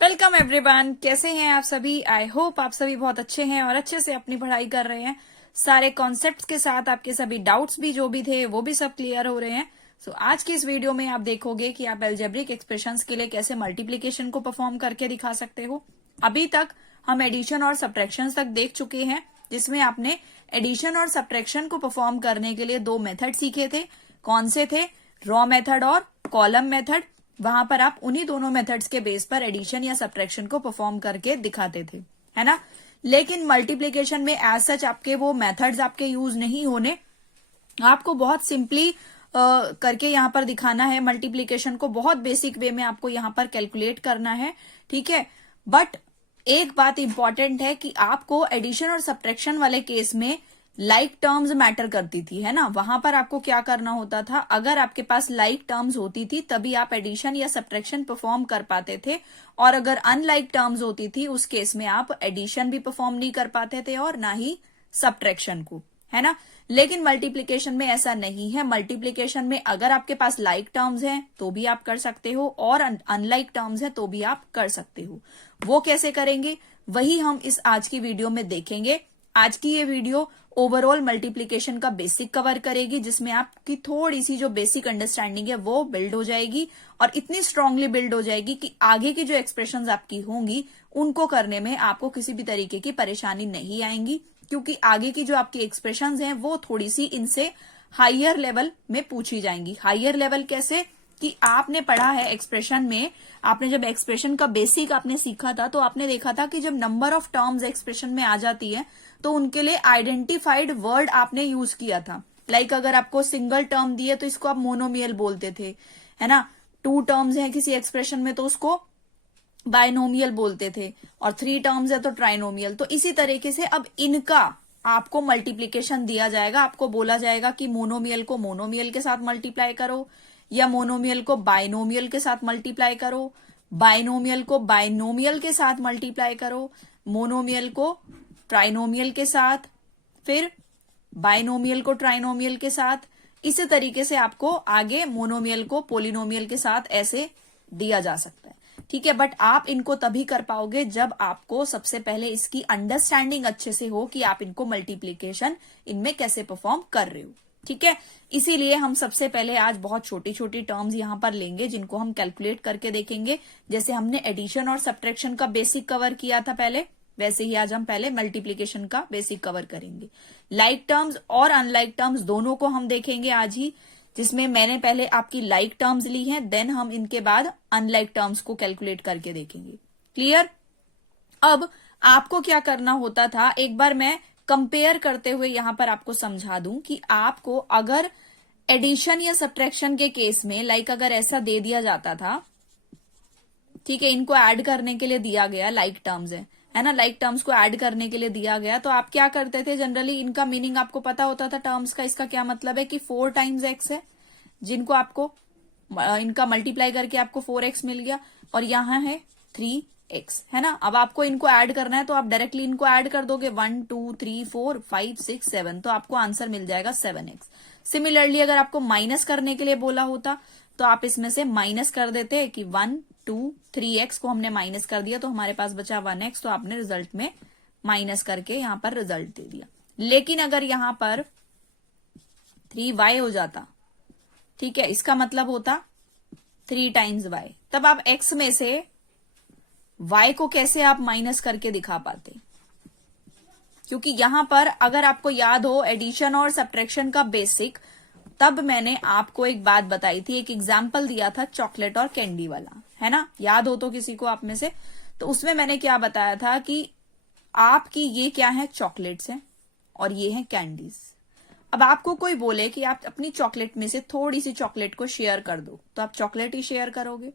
Welcome everyone, कैसे हैं आप सभी। आई होप आप सभी बहुत अच्छे हैं और अच्छे से अपनी पढ़ाई कर रहे हैं। सारे कॉन्सेप्ट्स के साथ आपके सभी डाउट्स भी जो भी थे वो भी सब क्लियर हो रहे हैं। आज की इस वीडियो में आप देखोगे कि आप एल्जेब्रिक एक्सप्रेशंस के लिए कैसे मल्टीप्लीकेशन को परफॉर्म करके दिखा सकते हो। अभी तक हम एडिशन और सब्ट्रैक्शन तक देख चुके हैं, जिसमें आपने एडिशन और सब्ट्रैक्शन को परफॉर्म करने के लिए दो मेथड सीखे थे। कौन से थे? रॉ मेथड और कॉलम मेथड। वहां पर आप उन्हीं दोनों मेथड्स के बेस पर एडिशन या सब्ट्रैक्शन को परफॉर्म करके दिखाते थे, है ना। लेकिन मल्टीप्लिकेशन में एज सच आपके वो मेथड्स आपके यूज नहीं होने, आपको बहुत सिंपली करके यहाँ पर दिखाना है। मल्टीप्लिकेशन को बहुत बेसिक वे में आपको यहाँ पर कैलकुलेट करना है, ठीक है। बट एक बात इंपॉर्टेंट है कि आपको एडिशन और सब्ट्रैक्शन वाले केस में लाइक टर्म्स मैटर करती थी, है ना। वहां पर आपको क्या करना होता था, अगर आपके पास लाइक टर्म्स होती थी तभी आप एडिशन या सब्ट्रैक्शन परफॉर्म कर पाते थे, और अगर अनलाइक टर्म्स होती थी उस केस में आप एडिशन भी परफॉर्म नहीं कर पाते थे और ना ही सब्ट्रैक्शन को, है ना। लेकिन मल्टीप्लिकेशन में ऐसा नहीं है। मल्टीप्लिकेशन में अगर आपके पास लाइक टर्म्स हैं तो भी आप कर सकते हो और अनलाइक टर्म्स हैं तो भी आप कर सकते हो। वो कैसे करेंगे वही हम इस आज की वीडियो में देखेंगे। आज की ये वीडियो ओवरऑल मल्टीप्लिकेशन का बेसिक कवर करेगी, जिसमें आपकी थोड़ी सी जो बेसिक अंडरस्टैंडिंग है वो बिल्ड हो जाएगी और इतनी स्ट्रांगली बिल्ड हो जाएगी कि आगे की जो एक्सप्रेशंस आपकी होंगी उनको करने में आपको किसी भी तरीके की परेशानी नहीं आएंगी, क्योंकि आगे की जो आपकी एक्सप्रेशंस हैं वो थोड़ी सी इनसे हायर लेवल में पूछी जाएंगी। हायर लेवल कैसे? कि आपने पढ़ा है एक्सप्रेशन में, आपने जब एक्सप्रेशन का बेसिक आपने सीखा था तो आपने देखा था कि जब नंबर ऑफ टर्म्स एक्सप्रेशन में आ जाती है तो उनके लिए आइडेंटिफाइड वर्ड आपने यूज किया था। लाइक अगर आपको सिंगल टर्म दिए तो इसको आप मोनोमियल बोलते थे, है ना। टू टर्म्स हैं किसी एक्सप्रेशन में तो उसको बायनोमियल बोलते थे, और थ्री टर्म्स है तो ट्राइनोमियल। तो इसी तरीके से अब इनका आपको मल्टीप्लीकेशन दिया जाएगा। आपको बोला जाएगा कि मोनोमियल को मोनोमियल के साथ मल्टीप्लाई करो, या मोनोमियल को बायनोमियल के साथ मल्टीप्लाई करो, बायनोमियल को बायनोमियल के साथ मल्टीप्लाई करो, मोनोमियल को ट्राइनोमियल के साथ, फिर बायनोमियल को ट्राइनोमियल के साथ। इसी तरीके से आपको आगे मोनोमियल को पोलिनोमियल के साथ ऐसे दिया जा सकता है, ठीक है। बट आप इनको तभी कर पाओगे जब आपको सबसे पहले इसकी अंडरस्टैंडिंग अच्छे से हो कि आप इनको मल्टीप्लीकेशन इनमें कैसे परफॉर्म कर रहे हो, ठीक है। इसीलिए हम सबसे पहले आज बहुत छोटी छोटी टर्म्स यहां पर लेंगे जिनको हम कैलकुलेट करके देखेंगे। जैसे हमने एडिशन और सब्ट्रैक्शन का बेसिक कवर किया था पहले, वैसे ही आज हम पहले मल्टीप्लीकेशन का बेसिक कवर करेंगे। लाइक टर्म्स और अनलाइक टर्म्स दोनों को हम देखेंगे आज ही, जिसमें मैंने पहले आपकी लाइक टर्म्स ली हैं, देन हम इनके बाद अनलाइक टर्म्स को कैलकुलेट करके देखेंगे। क्लियर? अब आपको क्या करना होता था, एक बार मैं कंपेयर करते हुए यहां पर आपको समझा दूं कि आपको अगर एडिशन या सब्ट्रैक्शन के केस में लाइक अगर ऐसा दे दिया जाता था, ठीक है, इनको ऐड करने के लिए दिया गया, लाइक टर्म्स है ना, लाइक टर्म्स को ऐड करने के लिए दिया गया, तो आप क्या करते थे जनरली? इनका मीनिंग आपको पता होता था टर्म्स का। इसका क्या मतलब है कि 4 टाइम्स एक्स है, जिनको आपको इनका मल्टीप्लाई करके आपको 4x मिल गया, और यहां है 3x, है ना। अब आपको इनको ऐड करना है तो आप डायरेक्टली इनको ऐड कर दोगे, 1 2 3 4 5 6 7, तो आपको आंसर मिल जाएगा 7x। सिमिलरली अगर आपको माइनस करने के लिए बोला होता तो आप इसमें से माइनस कर देते कि 1 2 3x को हमने माइनस कर दिया तो हमारे पास बचा 1x, तो आपने रिजल्ट में माइनस करके यहां पर रिजल्ट दे दिया। लेकिन अगर यहां पर 3y हो जाता, ठीक है, इसका मतलब होता 3 टाइम्स y, तब आप x में से y को कैसे आप माइनस करके दिखा पाते? क्योंकि यहां पर अगर आपको याद हो एडिशन और सब्ट्रैक्शन का बेसिक, तब मैंने आपको एक बात बताई थी, एक एग्जाम्पल दिया था चॉकलेट और कैंडी वाला, है ना। याद हो तो किसी को आप में से, तो उसमें मैंने क्या बताया था कि आपकी ये क्या है, चॉकलेट्स हैं और ये है कैंडीज। अब आपको कोई बोले कि आप अपनी चॉकलेट में से थोड़ी सी चॉकलेट को शेयर कर दो, तो आप चॉकलेट ही शेयर करोगे।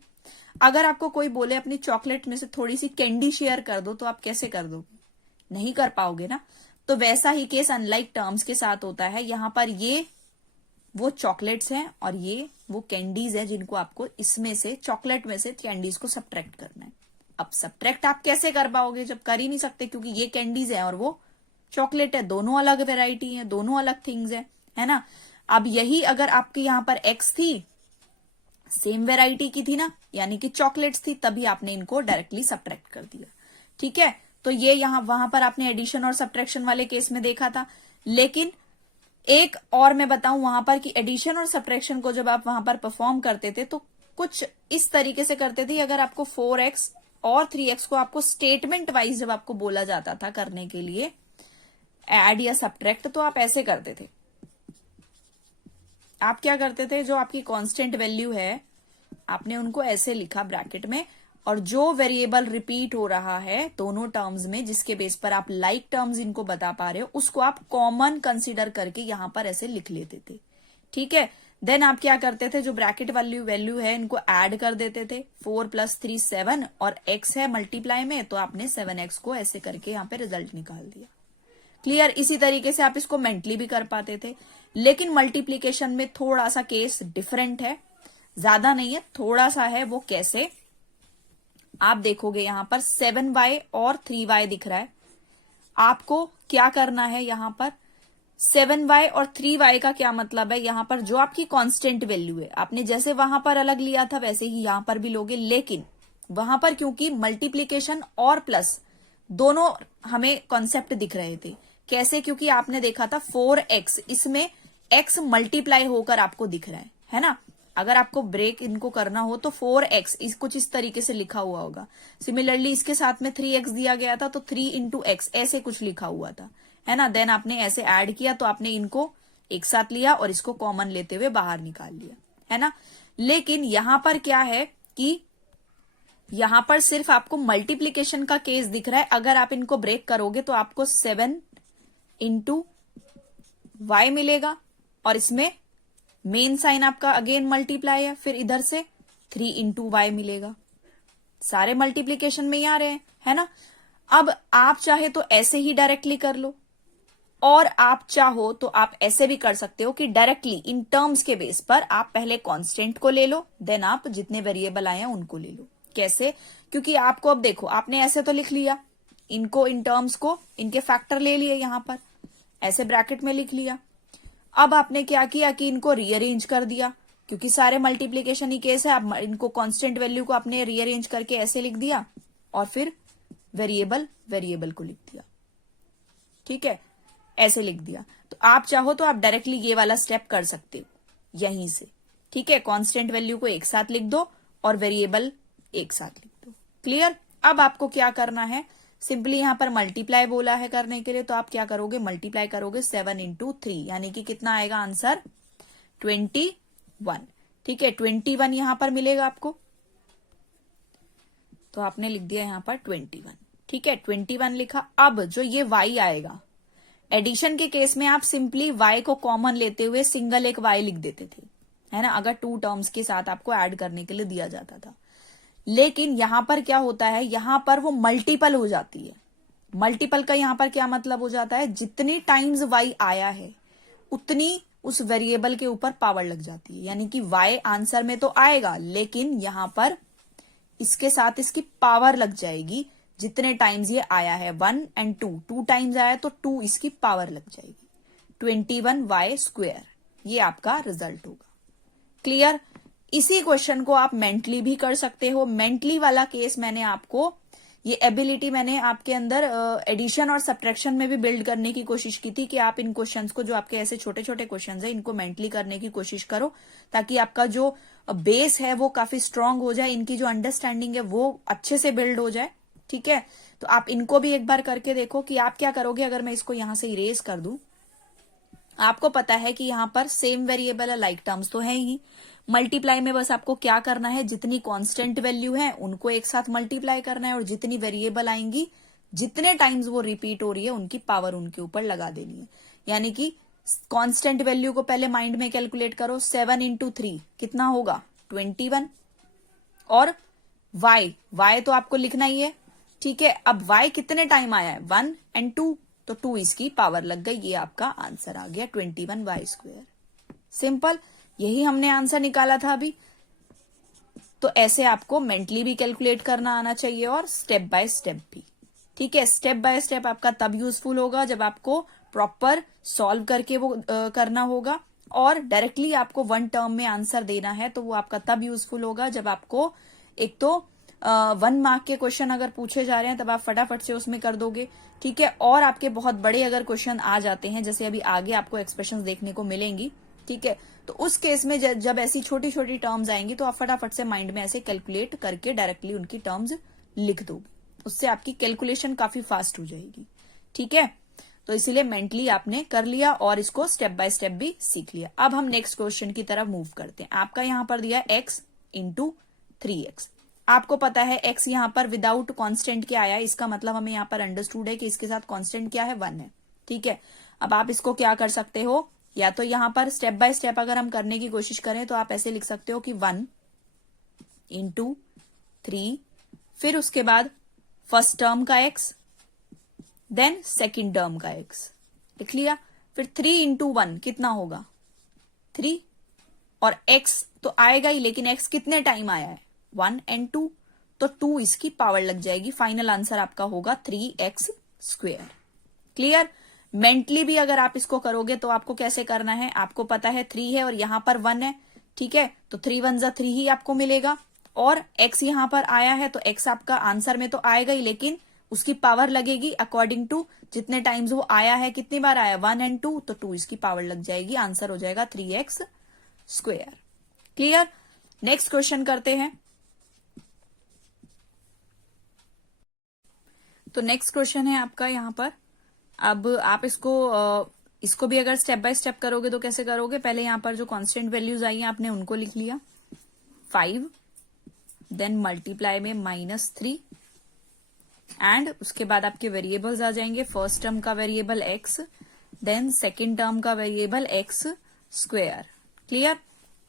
अगर आपको कोई बोले अपनी चॉकलेट में से थोड़ी सी कैंडी शेयर कर दो, तो आप कैसे कर दो? नहीं कर पाओगे ना। तो वैसा ही केस अनलाइक टर्म्स के साथ होता है। यहां पर ये वो चॉकलेट्स हैं और ये वो कैंडीज है, जिनको आपको इसमें से चॉकलेट में से कैंडीज को सब्ट्रैक्ट करना है। अब सब्ट्रैक्ट आप कैसे कर पाओगे जब कर ही नहीं सकते, क्योंकि ये कैंडीज है और वो चॉकलेट है, दोनों अलग वेराइटी है, दोनों अलग थिंग्स है ना। अब यही अगर आपके यहां पर एक्स थी, सेम वेराइटी की थी ना, यानी कि चॉकलेट्स थी, तभी आपने इनको डायरेक्टली सब्ट्रैक्ट कर दिया। ठीक है, तो ये यहां वहां पर आपने एडिशन और सब्ट्रैक्शन वाले केस में देखा था। लेकिन एक और मैं बताऊं वहां पर कि एडिशन और सब्ट्रैक्शन को जब आप वहां पर परफॉर्म करते थे तो कुछ इस तरीके से करते थे। अगर आपको 4x और 3x को आपको स्टेटमेंट वाइज जब आपको बोला जाता था करने के लिए ऐड या सब्ट्रैक्ट, तो आप ऐसे करते थे। आप क्या करते थे, जो आपकी कांस्टेंट वैल्यू है आपने उनको ऐसे लिखा ब्रैकेट में, और जो वेरिएबल रिपीट हो रहा है दोनों टर्म्स में, जिसके बेस पर आप लाइक टर्म्स इनको बता पा रहे हो, उसको आप कॉमन कंसीडर करके यहां पर ऐसे लिख लेते थे। ठीक है, देन आप क्या करते थे, जो ब्रैकेट वैल्यू है इनको ऐड कर देते थे। 4 + 3 7 और x है मल्टीप्लाई में, तो आपने 7x को ऐसे करके यहां पे रिजल्ट निकाल दिया। क्लियर। इसी तरीके से आप इसको मेंटली भी कर पाते थे, लेकिन मल्टीप्लीकेशन में थोड़ा सा केस डिफरेंट है, ज्यादा नहीं है, थोड़ा सा है। वो कैसे, आप देखोगे यहां पर 7y और 3y दिख रहा है। आपको क्या करना है, यहां पर 7y और 3y का क्या मतलब है, यहां पर जो आपकी कांस्टेंट वैल्यू है आपने जैसे वहां पर अलग लिया था वैसे ही यहां पर भी लोगे, लेकिन वहां पर क्योंकि मल्टीप्लीकेशन और प्लस दोनों हमें कॉन्सेप्ट दिख रहे थे। कैसे, क्योंकि आपने देखा था 4x, इसमें x मल्टीप्लाई होकर आपको दिख रहा है ना। अगर आपको ब्रेक इनको करना हो तो 4x इस कुछ इस तरीके से लिखा हुआ होगा। सिमिलरली इसके साथ में 3x दिया गया था तो 3 × x ऐसे कुछ लिखा हुआ था, है ना। देन आपने ऐसे ऐड किया तो आपने इनको एक साथ लिया और इसको कॉमन लेते हुए बाहर निकाल लिया, है ना। लेकिन यहां पर क्या है कि यहां पर सिर्फ आपको मल्टीप्लीकेशन का केस दिख रहा है। अगर आप इनको ब्रेक करोगे तो आपको 7 × y मिलेगा, और इसमें मेन साइन आपका अगेन मल्टीप्लाई है, फिर इधर से 3 × y मिलेगा। सारे मल्टीप्लीकेशन में ही आ रहे हैं, है ना। अब आप चाहे तो ऐसे ही डायरेक्टली कर लो, और आप चाहो तो आप ऐसे भी कर सकते हो कि डायरेक्टली इन टर्म्स के बेस पर आप पहले कांस्टेंट को ले लो, देन आप जितने वेरिएबल आए हैं उनको ले लो। कैसे, क्योंकि आपको अब देखो आपने ऐसे तो लिख लिया, इनको इन टर्म्स को इनके फैक्टर ले लिए, यहां पर ऐसे ब्रैकेट में लिख लिया। अब आपने क्या किया कि इनको रीअरेंज कर दिया, क्योंकि सारे मल्टीप्लीकेशन ही केस है। आप इनको कांस्टेंट वैल्यू को आपने रीअरेंज करके ऐसे लिख दिया, और फिर वेरिएबल को लिख दिया। ठीक है, ऐसे लिख दिया। तो आप चाहो तो आप डायरेक्टली ये वाला स्टेप कर सकते हो यहीं से। ठीक है, कांस्टेंट वैल्यू को एक साथ लिख दो और वेरिएबल एक साथ लिख दो। क्लियर। अब आपको क्या करना है, सिंपली यहां पर मल्टीप्लाई बोला है करने के लिए, तो आप क्या करोगे, मल्टीप्लाई करोगे 7 × 3, यानी कि कितना आएगा आंसर 21। ठीक है, 21 यहां पर मिलेगा आपको, तो आपने लिख दिया यहां पर 21। ठीक है, 21 लिखा। अब जो ये y आएगा, एडिशन के केस में आप सिंपली y को कॉमन लेते हुए सिंगल एक y लिख देते थे, है ना, अगर 2 टर्म्स के साथ आपको ऐड करने के लिए दिया जाता था। लेकिन यहां पर क्या होता है, यहां पर वो मल्टीपल हो जाती है। मल्टीपल का यहां पर क्या मतलब हो जाता है, जितनी टाइम्स y आया है उतनी उस वेरिएबल के ऊपर पावर लग जाती है। यानी कि y आंसर में तो आएगा, लेकिन यहां पर इसके साथ इसकी पावर लग जाएगी। जितने टाइम्स ये आया है 1 और 2 टाइम्स आया तो 2 इसकी पावर लग जाएगी। 21y², ये आपका रिजल्ट होगा। क्लियर। इसी क्वेश्चन को आप मेंटली भी कर सकते हो। मेंटली वाला केस मैंने आपको, ये एबिलिटी मैंने आपके अंदर एडिशन और सब्ट्रैक्शन में भी बिल्ड करने की कोशिश की थी कि आप इन क्वेश्चंस को, जो आपके ऐसे छोटे छोटे क्वेश्चंस हैं, इनको मेंटली करने की कोशिश करो, ताकि आपका जो बेस है वो काफी स्ट्रांग हो जाए, इनकी जो अंडरस्टैंडिंग है वो अच्छे से बिल्ड हो जाए। ठीक है, तो आप इनको भी एक बार करके देखो कि आप क्या करोगे। अगर मैं इसको यहां से इरेज कर दूं, आपको पता है कि यहां पर सेम वेरिएबल है, लाइक टर्म्स तो है ही। मल्टीप्लाई में बस आपको क्या करना है, जितनी कांस्टेंट वैल्यू है उनको एक साथ मल्टीप्लाई करना है, और जितनी वेरिएबल आएंगी, जितने टाइम्स वो रिपीट हो रही है, उनकी पावर उनके ऊपर लगा देनी है। यानी कि कांस्टेंट वैल्यू को पहले माइंड में कैलकुलेट करो, 7 × 3 कितना होगा 21, और y तो आपको लिखना ही है। ठीक है, अब y कितने टाइम आया है 1 और 2, तो 2 इसकी पावर लग गई, ये आपका आंसर आ गया 21y²। सिंपल, यही हमने आंसर निकाला था अभी। तो ऐसे आपको मेंटली भी कैलकुलेट करना आना चाहिए और स्टेप बाय स्टेप भी। ठीक है, स्टेप बाय स्टेप आपका तब यूजफुल होगा जब आपको प्रॉपर सॉल्व करके वो करना होगा, और डायरेक्टली आपको वन टर्म में आंसर देना है तो वो आपका तब यूजफुल होगा जब आपको एक तो 1 मार्क के क्वेश्चन अगर पूछे जा रहे हैं तब आप फटाफट से उसमें कर दोगे, ठीक है। और आपके बहुत बड़े अगर क्वेश्चन आ जाते हैं, जैसे अभी आगे आपको एक्सप्रेशंस देखने को मिलेंगी, ठीक है, तो उस केस में जब ऐसी छोटी छोटी टर्म्स आएंगी तो आप फटाफट से माइंड में ऐसे कैलकुलेट करके डायरेक्टली उनकी टर्म्स लिख दोगे, उससे आपकी कैलकुलेशन काफी फास्ट हो जाएगी, ठीक है। तो इसीलिए मेंटली आपने कर लिया और इसको स्टेप बाय स्टेप भी सीख लिया। अब हम नेक्स्ट क्वेश्चन की तरफ मूव करते हैं। आपका यहां पर दिया x इंटू 3x। आपको पता है x यहां पर विदाउट कांस्टेंट क्या आया, इसका मतलब हमें यहां पर अंडरस्टूड है कि इसके साथ कांस्टेंट क्या है, 1 है, ठीक है। अब आप इसको क्या कर सकते हो, या तो यहां पर स्टेप बाय स्टेप अगर हम करने की कोशिश करें तो आप ऐसे लिख सकते हो कि 1 इंटू 3, फिर उसके बाद फर्स्ट टर्म का x, देन सेकेंड टर्म का x लिख लिया, फिर 3 इंटू 1 कितना होगा 3, और x तो आएगा ही, लेकिन x कितने टाइम आया है 1 and 2, तो 2 इसकी पावर लग जाएगी। फाइनल आंसर आपका होगा 3x स्क्वेयर। क्लियर। मेंटली भी अगर आप इसको करोगे तो आपको कैसे करना है, आपको पता है 3 है और यहां पर 1 है, ठीक है, तो 3 1 3 ही आपको मिलेगा, और x यहां पर आया है तो x आपका आंसर में तो आएगा ही, लेकिन उसकी पावर लगेगी अकॉर्डिंग टू जितने टाइम्स वो आया है, कितनी बार आया 1 and 2, तो 2 इसकी पावर लग जाएगी, आंसर हो जाएगा 3x square. Clear. Next question करते हैं। तो नेक्स्ट क्वेश्चन है आपका यहां पर, अब आप इसको भी अगर स्टेप बाय स्टेप करोगे तो कैसे करोगे, पहले यहां पर जो कांस्टेंट वैल्यूज आई हैं आपने उनको लिख लिया, 5, देन मल्टीप्लाई में -3, एंड उसके बाद आपके वेरिएबल्स आ जाएंगे, फर्स्ट टर्म का variable x, then second term का वेरिएबल x स्क्वेयर। क्लियर।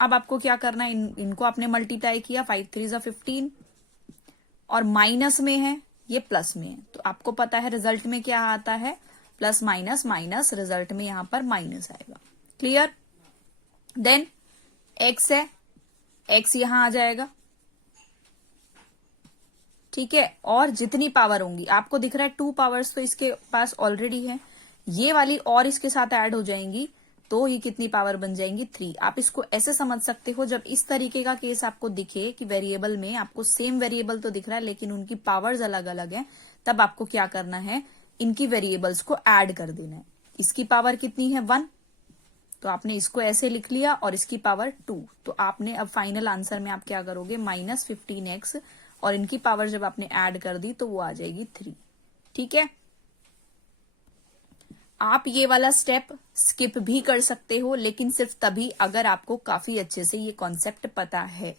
अब आपको क्या करना है, इनको आपने मल्टीप्लाई किया, 5 3 15, और माइनस में है ये प्लस में है, तो आपको पता है रिजल्ट में क्या आता है, प्लस माइनस माइनस, रिजल्ट में यहां पर माइनस आएगा। क्लियर। देन x है, x यहां आ जाएगा, ठीक है, और जितनी पावर होंगी आपको दिख रहा है 2 पावर्स तो इसके पास ऑलरेडी है, ये वाली और इसके साथ ऐड हो जाएंगी तो ये कितनी पावर बन जाएंगी 3। आप इसको ऐसे समझ सकते हो, जब इस तरीके का केस आपको दिखे कि वेरिएबल में आपको सेम वेरिएबल तो दिख रहा है लेकिन उनकी पावर्स अलग अलग है, तब आपको क्या करना है, इनकी वेरिएबल्स को ऐड कर देना है। इसकी पावर कितनी है 1, तो आपने इसको ऐसे लिख लिया, और इसकी पावर 2, तो आपने अब फाइनल आंसर में आप क्या करोगे, -15x, और इनकी पावर जब आपने ऐड कर दी तो वो आ जाएगी 3। ठीक है। आप ये वाला स्टेप स्किप भी कर सकते हो, लेकिन सिर्फ तभी अगर आपको काफी अच्छे से ये कॉन्सेप्ट पता है।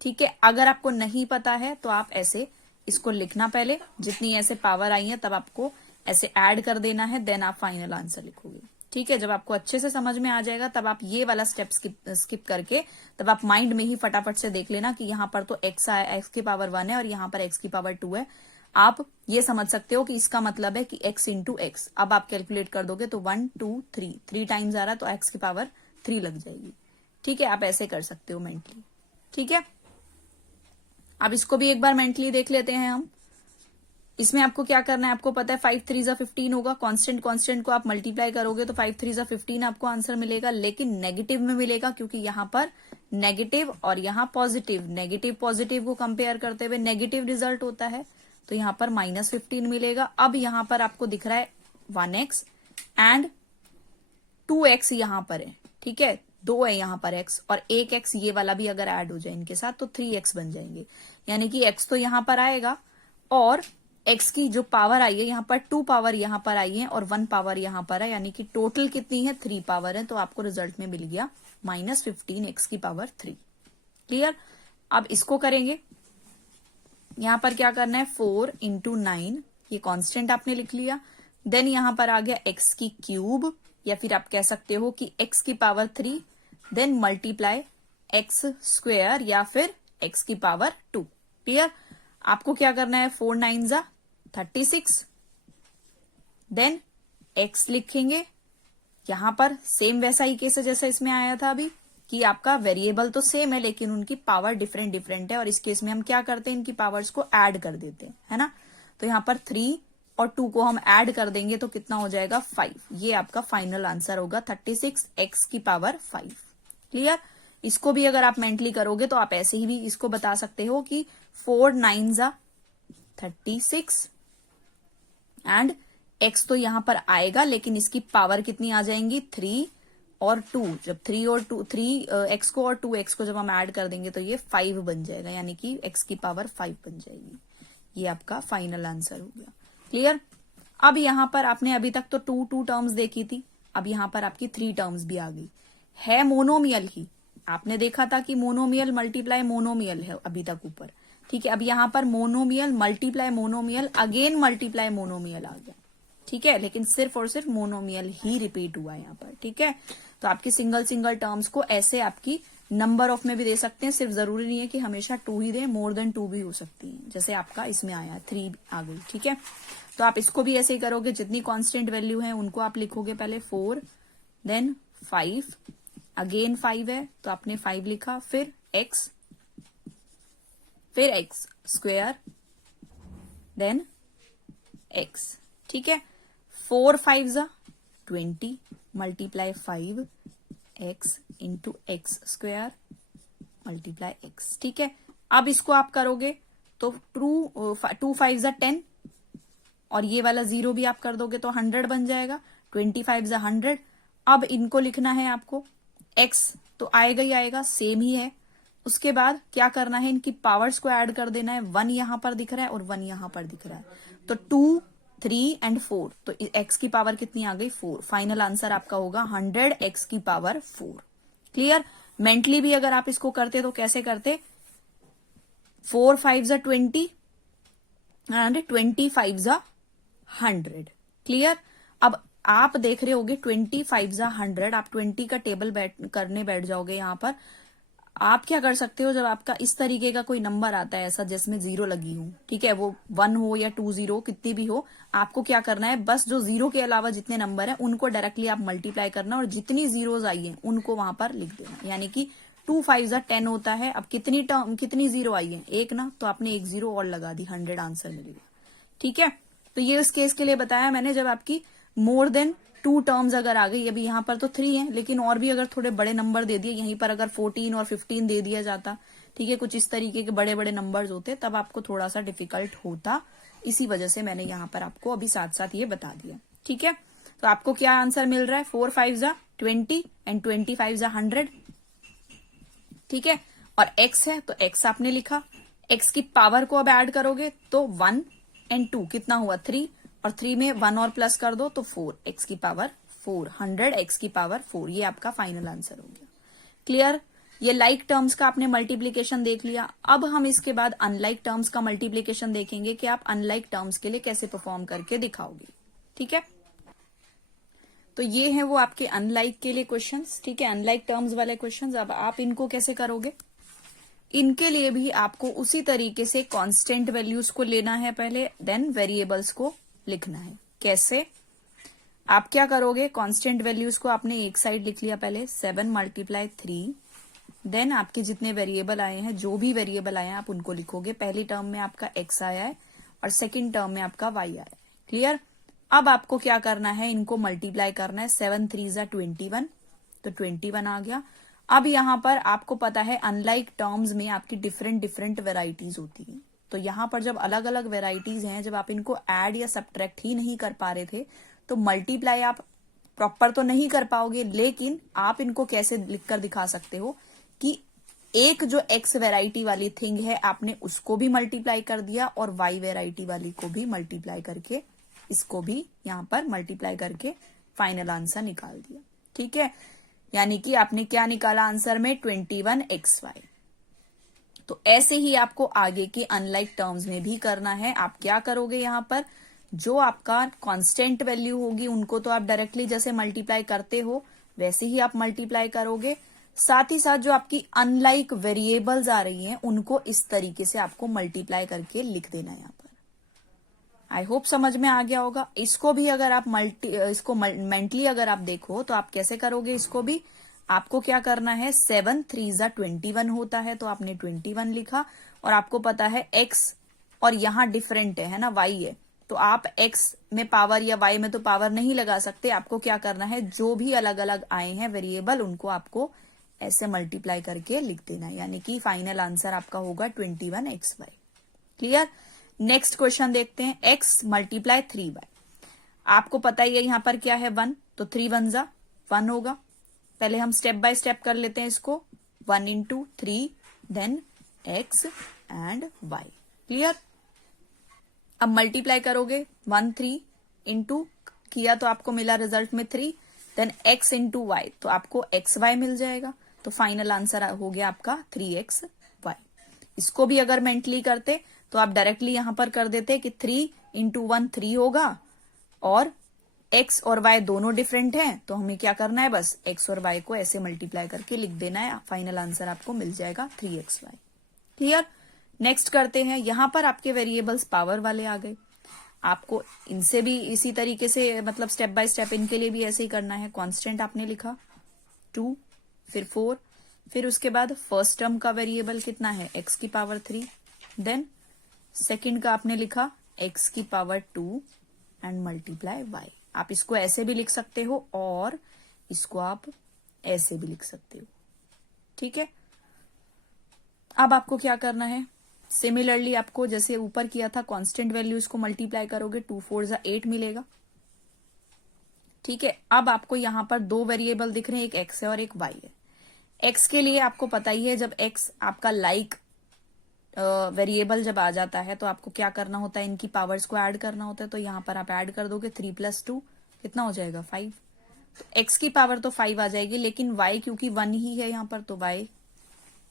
ठीक है, अगर आपको नहीं पता है तो आप ऐसे इसको लिखना, पहले जितनी ऐसे पावर आई है तब आपको ऐसे ऐड कर देना है, देन आप फाइनल आंसर लिखोगे। ठीक है, जब आपको अच्छे से समझ में आ जाएगा तब आप ये वाला स्टेप स्किप करके तब आप माइंड में ही फटाफट से देख लेना कि यहाँ पर तो x आया, x की पावर 1 है और यहाँ पर x की पावर 2 है। आप ये समझ सकते हो कि इसका मतलब है कि x इंटू एक्स। अब आप कैलकुलेट कर दोगे तो 1 2 3 टाइम्स आ रहा है तो x की पावर 3 लग जाएगी। ठीक है, आप ऐसे कर सकते हो मेंटली। ठीक है, अब इसको भी एक बार मेंटली देख लेते हैं हम। इसमें आपको क्या करना है, आपको पता है 5 3 15 होगा, कांस्टेंट को आप मल्टीप्लाई करोगे तो 5 3 15 आपको आंसर मिलेगा, लेकिन नेगेटिव में मिलेगा क्योंकि यहां पर नेगेटिव और यहां पॉजिटिव, नेगेटिव पॉजिटिव को कंपेयर करते हुए नेगेटिव रिजल्ट होता है, तो यहां पर -15 मिलेगा। अब यहां पर आपको दिख रहा है 1x एंड 2x यहां पर है। ठीक है, 2 है यहां पर x और 1x ये वाला भी अगर ऐड हो जाए इनके साथ तो 3x बन जाएंगे, यानी कि x तो यहां पर आएगा और x की जो पावर आई है यहाँ पर 2 पावर यहाँ पर आई है और 1 पावर यहाँ पर है, यानी कि टोटल कितनी है 3 पावर है, तो आपको रिजल्ट में मिल गया -15 x की पावर 3। क्लियर। अब इसको करेंगे, यहां पर क्या करना है 4 इंटू 9, ये कांस्टेंट आपने लिख लिया, देन यहां पर आ गया x की क्यूब, या फिर आप कह सकते हो कि x की power 3, then multiply x square या फिर x की पावर 2। क्लियर। आपको क्या करना है 4 9 36, देन x लिखेंगे, यहां पर सेम वैसा ही केस है जैसा इसमें आया था अभी कि आपका वेरिएबल तो सेम है लेकिन उनकी पावर डिफरेंट है, और इस केस में हम क्या करते हैं इनकी पावर्स को ऐड कर देते हैं, है ना। तो यहां पर 3 और 2 को हम ऐड कर देंगे तो कितना हो जाएगा 5। ये आपका फाइनल आंसर होगा 36x की पावर 5। क्लियर। इसको भी अगर आप मेंटली करोगे तो आप ऐसे ही भी इसको बता सकते हो कि 4 9 जा 36 एंड x तो यहां पर आएगा, लेकिन इसकी पावर कितनी आ जाएंगी 3 और 2। जब 3 और 2 3x को और 2x को जब हम ऐड कर देंगे तो ये 5 बन जाएगा, यानी कि x की पावर 5 बन जाएगी। ये आपका फाइनल आंसर हो गया। क्लियर। अब यहां पर आपने अभी तक तो 2 टर्म्स देखी थी, अब यहां पर आपकी 3 टर्म्स भी आ गई। है मोनोमियल ही, आपने देखा था कि मोनोमियल मल्टीप्लाई मोनोमियल है अभी तक ऊपर। ठीक है, अब यहां पर monomial multiply monomial again multiply monomial आ गया। ठीक है, लेकिन सिर्फ और सिर्फ मोनोमियल ही रिपीट हुआ है यहाँ पर। ठीक है, तो आपकी सिंगल टर्म्स को ऐसे आपकी नंबर ऑफ में भी दे सकते हैं, सिर्फ जरूरी नहीं है कि हमेशा 2 ही दें, मोर देन 2 भी हो सकती है, जैसे आपका इसमें आया 3 आ गई। ठीक है, तो आप इसको भी ऐसे ही करोगे, जितनी कांस्टेंट वैल्यू है उनको आप लिखोगे पहले 4 देन 5 अगेन 5 है तो आपने 5 लिखा, फिर x स्क्वायर देन x। ठीक है, 4 5 जा 20 multiply 5 x into x square multiply x। ठीक है, अब इसको आप करोगे तो 2 5 जा 10 और ये वाला 0 भी आप कर दोगे तो 100 बन जाएगा। 25 जा 100। अब इनको लिखना है आपको, x तो आएगा ही आएगा, सेम ही है। उसके बाद क्या करना है, इनकी पावर्स को ऐड कर देना है। 1 यहां पर दिख रहा है और 1 यहां पर दिख रहा है, तो 2 3 एंड 4, तो x की पावर कितनी आ गई 4। फाइनल आंसर आपका होगा 100 x की पावर 4। क्लियर। मेंटली भी अगर आप इसको करते तो कैसे करते, 4 5 जा 20 एंड 25 जा 100। क्लियर। अब आप देख रहे होगे 25 जा 100, आप 20 का टेबल करने बैठ जाओगे। यहां पर आप क्या कर सकते हो, जब आपका इस तरीके का कोई नंबर आता है ऐसा जिसमें 0 लगी हो, ठीक है, वो 1 हो या 2 0 कितनी भी हो, आपको क्या करना है, बस जो 0 के अलावा जितने नंबर है उनको डायरेक्टली आप मल्टीप्लाई करना और जितनी जीरोज आई है उनको वहां पर लिख देना। यानी कि 2 5 जा 10 होता है। अब कितनी 0 आई है, एक ना, तो आपने एक 0 और लगा दी, 100 आंसर मिल गया। ठीक है, तो ये उस केस के लिए बताया मैंने, जब आपकी मोर देन 2 टर्म्स अगर आ गई। अभी यहां पर तो 3 है, लेकिन और भी अगर थोड़े बड़े नंबर दे दिए, यहीं पर अगर 14 और 15 दे दिया जाता, ठीक है, कुछ इस तरीके के बड़े बड़े नंबर्स होते, तब आपको थोड़ा सा डिफिकल्ट होता। इसी वजह से मैंने यहां पर आपको अभी साथ साथ ये बता दिया। ठीक है, तो आपको क्या आंसर मिल रहा है, 4 5 जा 20 एंड 25 जा 100। ठीक है, और x है तो x आपने लिखा। x की पावर को अब ऐड करोगे तो 1 एंड 2 कितना हुआ 3, और 3 में 1 और प्लस कर दो तो 4, x की पावर 4, 100 x की पावर 4। ये आपका फाइनल आंसर हो गया। क्लियर। ये लाइक टर्म्स का आपने मल्टीप्लीकेशन देख लिया। अब हम इसके बाद अनलाइक टर्म्स का मल्टीप्लीकेशन देखेंगे कि आप अनलाइक टर्म्स के लिए कैसे परफॉर्म करके दिखाओगे। ठीक है, तो ये है वो आपके अनलाइक के लिए क्वेश्चंस। ठीक है, अनलाइक टर्म्स वाले क्वेश्चंस। अब आप इनको कैसे करोगे, इनके लिए भी आपको उसी तरीके से कांस्टेंट वैल्यूज को लेना है पहले, देन वेरिएबल्स को लिखना है। कैसे, आप क्या करोगे, कांस्टेंट वैल्यूज को आपने एक साइड लिख लिया पहले, 7 मल्टीप्लाई 3, देन आपके जितने वेरिएबल आए हैं, जो भी वेरिएबल आए हैं आप उनको लिखोगे। पहली टर्म में आपका x आया है और सेकंड टर्म में आपका y आया है। क्लियर। अब आपको क्या करना है, इनको मल्टीप्लाई करना है। 7 3 जा 21, तो 21 आ गया। अब यहां पर आपको पता है अनलाइक टर्म्स में आपकी डिफरेंट वेराइटीज होती है, तो यहां पर जब अलग अलग वेराइटीज हैं, जब आप इनको ऐड या सब्ट्रैक्ट ही नहीं कर पा रहे थे, तो मल्टीप्लाई आप प्रॉपर तो नहीं कर पाओगे, लेकिन आप इनको कैसे लिखकर दिखा सकते हो कि एक जो एक्स वेराइटी वाली थिंग है आपने उसको भी मल्टीप्लाई कर दिया और वाई वेराइटी वाली को भी मल्टीप्लाई करके, इसको भी यहां पर मल्टीप्लाई करके फाइनल आंसर निकाल दिया। ठीक है, यानी कि आपने क्या निकाला आंसर में, 21xy। तो ऐसे ही आपको आगे के अनलाइक टर्म्स में भी करना है। आप क्या करोगे, यहां पर जो आपका कांस्टेंट वैल्यू होगी उनको तो आप डायरेक्टली जैसे मल्टीप्लाई करते हो वैसे ही आप मल्टीप्लाई करोगे। साथ ही साथ जो आपकी अनलाइक वेरिएबल्स आ रही हैं उनको इस तरीके से आपको मल्टीप्लाई करके लिख देना है। यहां पर आई होप समझ में आ गया होगा। इसको भी अगर आप इसको मेंटली अगर आप देखो तो आप कैसे करोगे, इसको भी आपको क्या करना है, 7 3 जा 21 होता है, तो आपने 21 लिखा और आपको पता है x और यहां डिफरेंट है ना, y है, तो आप x में पावर या y में तो पावर नहीं लगा सकते। आपको क्या करना है, जो भी अलग अलग आए हैं वेरिएबल उनको आपको ऐसे मल्टीप्लाई करके लिख देना है, यानी कि फाइनल आंसर आपका होगा 21xy। क्लियर। नेक्स्ट क्वेश्चन देखते हैं, x मल्टीप्लाई 3y। आपको पता ही है यहां पर क्या है 1, तो 3 1 जा 1 होगा। पहले हम स्टेप बाय स्टेप कर लेते हैं इसको, 1 into 3 then x and y। Clear. अब मल्टीप्लाई करोगे 1 3 इंटू किया तो आपको मिला रिजल्ट में 3, देन x इंटू वाई तो आपको xy मिल जाएगा। तो फाइनल आंसर हो गया आपका 3xy। इसको भी अगर मेंटली करते तो आप डायरेक्टली यहां पर कर देते कि 3 इंटू 1 3 होगा और x और y दोनों डिफरेंट हैं, तो हमें क्या करना है, बस x और y को ऐसे मल्टीप्लाई करके लिख देना है। फाइनल आंसर आपको मिल जाएगा 3xy। क्लियर। नेक्स्ट करते हैं, यहां पर आपके वेरिएबल्स पावर वाले आ गए। आपको इनसे भी इसी तरीके से मतलब स्टेप बाय स्टेप इनके लिए भी ऐसे ही करना है। कांस्टेंट आपने लिखा 2, फिर 4, फिर उसके बाद फर्स्ट टर्म का वेरिएबल कितना है x की पावर 3, देन सेकंड का आपने लिखा x की पावर 2 एंड मल्टीप्लाई y। आप इसको ऐसे भी लिख सकते हो और इसको आप ऐसे भी लिख सकते हो। ठीक है। अब आपको क्या करना है, सिमिलरली आपको जैसे ऊपर किया था कांस्टेंट वैल्यू इसको मल्टीप्लाई करोगे 2 4 जा 8 मिलेगा। ठीक है। अब आपको यहां पर दो वेरिएबल दिख रहे हैं, एक x है और एक y है। x के लिए आपको पता ही है जब x आपका लाइक वेरिएबल जब आ जाता है तो आपको क्या करना होता है, इनकी पावर्स को ऐड करना होता है। तो यहां पर आप ऐड कर दोगे 3 + 2 कितना हो जाएगा 5। तो x की पावर तो 5 आ जाएगी, लेकिन y क्योंकि 1 ही है यहां पर तो y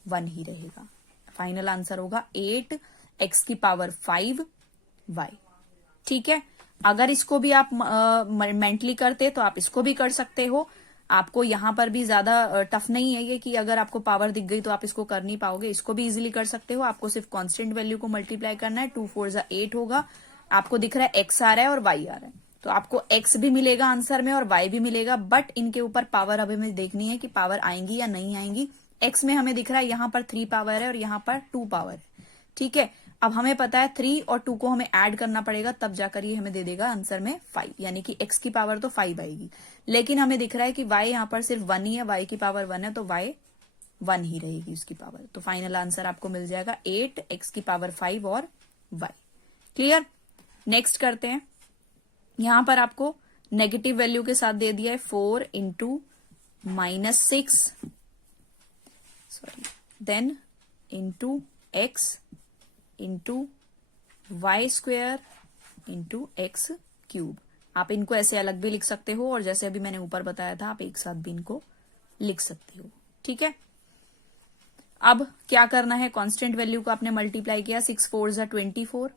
1 ही रहेगा। फाइनल आंसर होगा 8 x की पावर 5 y। ठीक है। अगर इसको भी आप मेंटली करते तो आप इसको भी कर सकते हो। आपको यहां पर भी ज्यादा टफ नहीं है ये कि अगर आपको पावर दिख गई तो आप इसको कर नहीं पाओगे, इसको भी इजीली कर सकते हो। आपको सिर्फ कांस्टेंट वैल्यू को मल्टीप्लाई करना है, 2 4 जा 8 होगा। आपको दिख रहा है x आ रहा है और y आ रहा है, तो आपको x भी मिलेगा आंसर में और y भी मिलेगा, बट इनके ऊपर पावर अभी हमें देखनी है कि पावर आएंगी या नहीं आएंगी। x में हमें दिख रहा है यहां पर 3 पावर है और यहां पर 2 पावर है। ठीक है। अब हमें पता है 3 और 2 को हमें ऐड करना पड़ेगा, तब जाकर ये हमें दे देगा आंसर में 5, यानी कि x की पावर तो 5 आएगी। लेकिन हमें दिख रहा है कि y यहां पर सिर्फ 1 ही है, y की पावर 1 है, तो y 1 ही रहेगी उसकी पावर। तो फाइनल आंसर आपको मिल जाएगा 8 x की पावर 5 और y। क्लियर। नेक्स्ट करते हैं, यहां पर आपको नेगेटिव वैल्यू के साथ दे दिया है 4 into -6 then into x into y square into x cube. आप इनको ऐसे अलग भी लिख सकते हो और जैसे अभी मैंने ऊपर बताया था आप एक साथ भी इनको लिख सकते हो। ठीक है। अब क्या करना है, कांस्टेंट वैल्यू को आपने मल्टीप्लाई किया, 6 4 जा 24,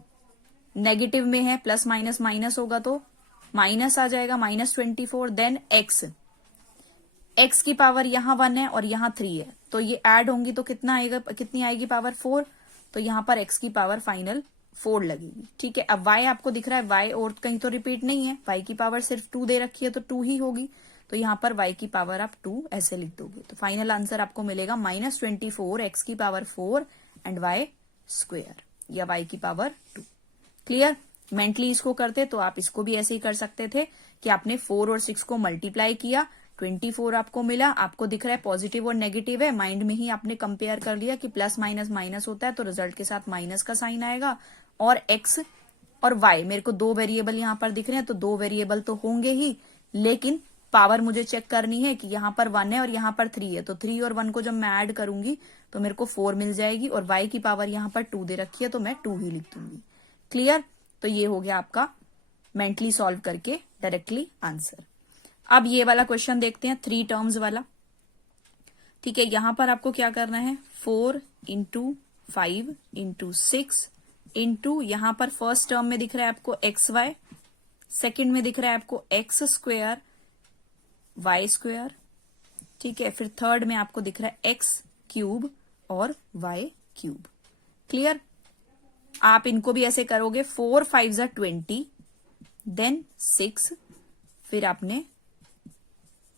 नेगेटिव में है प्लस माइनस माइनस होगा तो माइनस आ जाएगा -24, देन एक्स की पावर यहां 1 है और यहां 3 है, तो ये ऐड होंगी तो कितना आएगा, कितनी आएगी पावर 4, तो यहां पर x की पावर फाइनल 4 लगेगी। ठीक है। अब y आपको दिख रहा है, y और कहीं तो रिपीट नहीं है, y की पावर सिर्फ 2 दे रखी है तो 2 ही होगी, तो यहां पर y की पावर आप 2 ऐसे लिख दोगे। तो फाइनल आंसर आपको मिलेगा -24 x की पावर 4 एंड y स्क्वेयर या y की पावर 2। क्लियर। मेंटली इसको करते तो आप इसको भी ऐसे ही कर सकते थे कि आपने 4 और 6 को मल्टीप्लाई किया, 24 आपको मिला, आपको दिख रहा है पॉजिटिव और नेगेटिव है, माइंड में ही आपने कंपेयर कर लिया कि प्लस माइनस माइनस होता है तो रिजल्ट के साथ माइनस का साइन आएगा। और x और y मेरे को दो वेरिएबल यहां पर दिख रहे हैं, तो दो वेरिएबल तो होंगे ही, लेकिन पावर मुझे चेक करनी है कि यहां पर 1 है और यहां पर 3 है, तो 3 और 1 को जब मैं ऐड करूंगी तो मेरे को 4 मिल जाएगी और y की पावर यहां पर 2 दे रखी है तो मैं 2 ही लिख दूंगी। क्लियर। तो ये हो गया आपका मेंटली सॉल्व करके डायरेक्टली आंसर। अब ये वाला क्वेश्चन देखते हैं 3 टर्म्स वाला। ठीक है। यहां पर आपको क्या करना है, 4 इंटू 5 इंटू 6 इंटू यहां पर फर्स्ट टर्म में दिख रहा है आपको एक्स वाई, सेकेंड में दिख रहा है आपको एक्स स्क्वेयर वाई स्क्वेयर। ठीक है। फिर थर्ड में आपको दिख रहा है एक्स क्यूब और वाई क्यूब। क्लियर। आप इनको भी ऐसे करोगे, 4 5 जा 20 देन 6, फिर आपने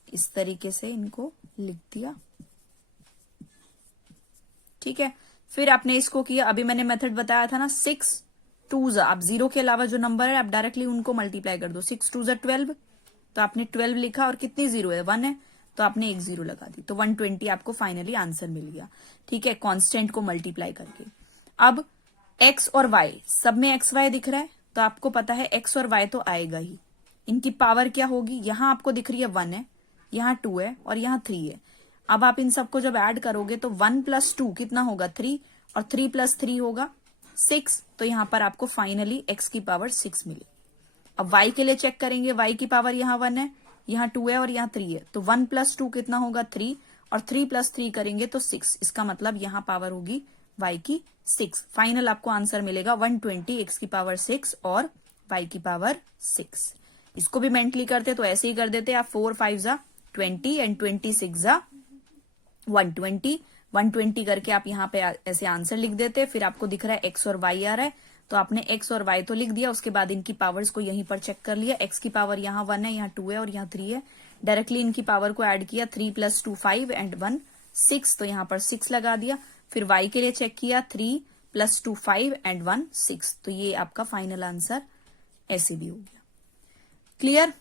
इस तरीके से इनको लिख दिया। ठीक है। फिर आपने इसको किया, अभी मैंने मेथड बताया था ना, 6 2 आप 0 के अलावा जो नंबर है आप डायरेक्टली उनको मल्टीप्लाई कर दो। 6 2 12, तो आपने 12 लिखा और कितनी जीरो है, 1 है, तो आपने एक जीरो लगा दी, तो 120 आपको फाइनली आंसर मिल गया। ठीक है, कांस्टेंट को मल्टीप्लाई करके। अब x और y सब में एक्स वाई दिख रहा है, तो आपको पता है x और y तो आएगा ही। इनकी पावर क्या होगी, यहां आपको दिख रही है 1 है, यहाँ 2 है और यहाँ 3 है। अब आप इन सबको जब ऐड करोगे तो 1 + 2 कितना होगा, 3, और 3 + 3 होगा 6, तो यहां पर आपको फाइनली x की पावर 6 मिली। अब y के लिए चेक करेंगे, y की पावर यहाँ 1 है, यहाँ 2 है और यहाँ 3 है, तो 1 + 2 कितना होगा, 3, और 3 + 3 करेंगे तो 6। इसका मतलब यहाँ पावर होगी y की 6। फाइनल आपको आंसर मिलेगा 120, x की पावर 6 और y की पावर 6। इसको भी मेंटली करते तो ऐसे ही कर देते आप, 4 5 = 20 एंड 26 = 120। 120 करके आप यहाँ पे ऐसे आंसर लिख देते। फिर आपको दिख रहा है x और y आ रहा है, तो आपने x और y तो लिख दिया, उसके बाद इनकी पावर्स को यहीं पर चेक कर लिया। x की पावर यहाँ 1 है, यहाँ 2 है और यहाँ 3 है। डायरेक्टली इनकी पावर को ऐड किया, 3 + 2 5 एंड 1 6, तो यहाँ पर 6 लगा दिया। फिर y के लिए चेक किया, 3 + 2 5 एंड 1 6, तो ये आपका फाइनल आंसर ऐसे भी हो गया। क्लियर?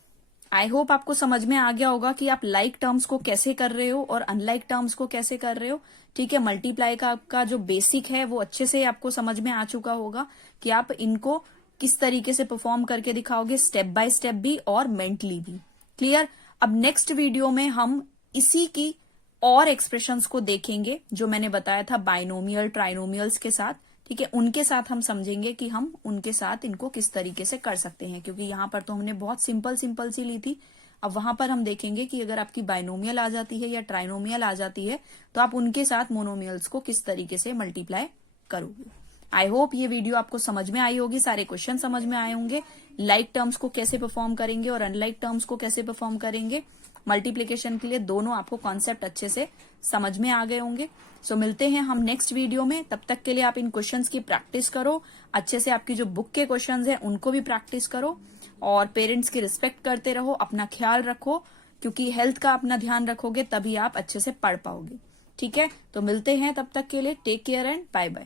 आई होप आपको समझ में आ गया होगा कि आप लाइक टर्म्स को कैसे कर रहे हो और अनलाइक टर्म्स को कैसे कर रहे हो। ठीक है, मल्टीप्लाई का आपका जो बेसिक है वो अच्छे से आपको समझ में आ चुका होगा कि आप इनको किस तरीके से परफॉर्म करके दिखाओगे, स्टेप बाय स्टेप भी और मेंटली भी। क्लियर? अब नेक्स्ट वीडियो में हम इसी की और एक्सप्रेशंस को देखेंगे जो मैंने बताया था बाइनोमियल ट्राइनोमियल्स के साथ। ठीक है, उनके साथ हम समझेंगे कि हम उनके साथ इनको किस तरीके से कर सकते हैं, क्योंकि यहाँ पर तो हमने बहुत सिंपल सी ली थी। अब वहां पर हम देखेंगे कि अगर आपकी बाइनोमियल आ जाती है या ट्राइनोमियल आ जाती है तो आप उनके साथ मोनोमियल्स को किस तरीके से मल्टीप्लाई करोगे। आई होप ये वीडियो आपको समझ में आई होगी, सारे क्वेश्चन समझ में आए होंगे, लाइक टर्म्स को कैसे परफॉर्म करेंगे और अनलाइक टर्म्स को कैसे परफॉर्म करेंगे। मल्टीप्लीकेशन के लिए दोनों आपको कॉन्सेप्ट अच्छे से समझ में आ गए होंगे। सो मिलते हैं हम नेक्स्ट वीडियो में, तब तक के लिए आप इन क्वेश्चंस की प्रैक्टिस करो अच्छे से, आपकी जो बुक के क्वेश्चंस हैं उनको भी प्रैक्टिस करो और पेरेंट्स की रिस्पेक्ट करते रहो, अपना ख्याल रखो, क्योंकि हेल्थ का अपना ध्यान रखोगे तभी आप अच्छे से पढ़ पाओगे। ठीक है, तो मिलते हैं, तब तक के लिए take care and bye bye.